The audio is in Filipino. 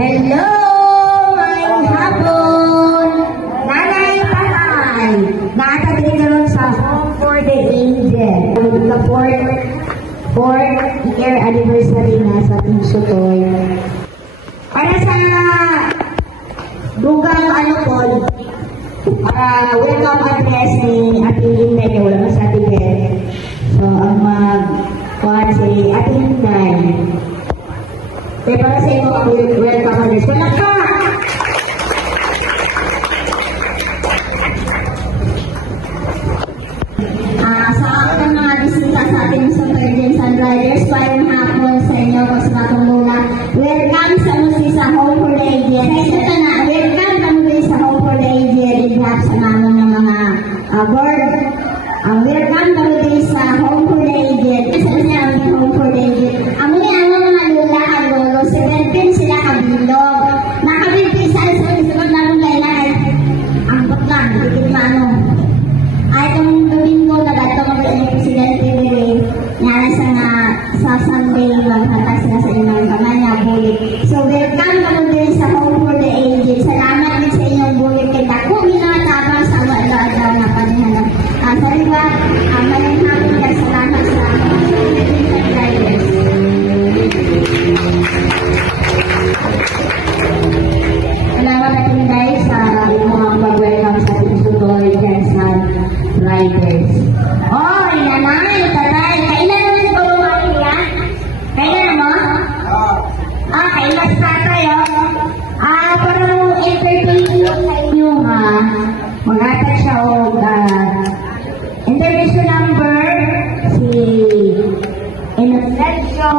Hello! Ngayong hapon! Nanay Tatay! Nakatagin naman sa Home for the Aged. The fourth year anniversary na sa Team Sutoy. Para sa dugang alukol, welcome address ni Ate Linda niya, wala mas Ate Beth. So, ang mag-kuhan si Ate Linda. Kaya para sa inyo, welcome address. Wala ka! Sa aking mga bisita sa ating sa Virgin Sun Riders, parang hapon sa inyo, kung sa mga mula, welcome sa musi sa Home for the Aged. Kaya ito na, welcome sa musi sa Home for the Aged. Inhap sa namin ng mga board. Welcome sa musi sa Home for the Aged. Kasi siya ang Home for the Aged. Ang mga lula at lolo, 17 sila kabilog. Nakabilpisan sa isipag namin kailangan. Ang baklang, hindi maano. Ay, itong domingo na dato mag-inig Presidente Dere, nga sa Sunday, maghatag sila sa inyong mga niya, bulit. So, welcome naman din sa Home for the Aged. Salamat din sa inyong bulit. Kaya dako, minatabang sa wala-wala na panihanap. Sa liwa, mayroong hapon ka, salamat sa drivers. Salamat natin guys sa mga pag-welcome sa Sutoy Jensen Riders. Oh, inanay, taray. Kailan naman ito mga yan? Kailan mo? Kailan sa tayo? Parang entertain sa inyo ha. Mag-atag siya o intervention number si Inocencio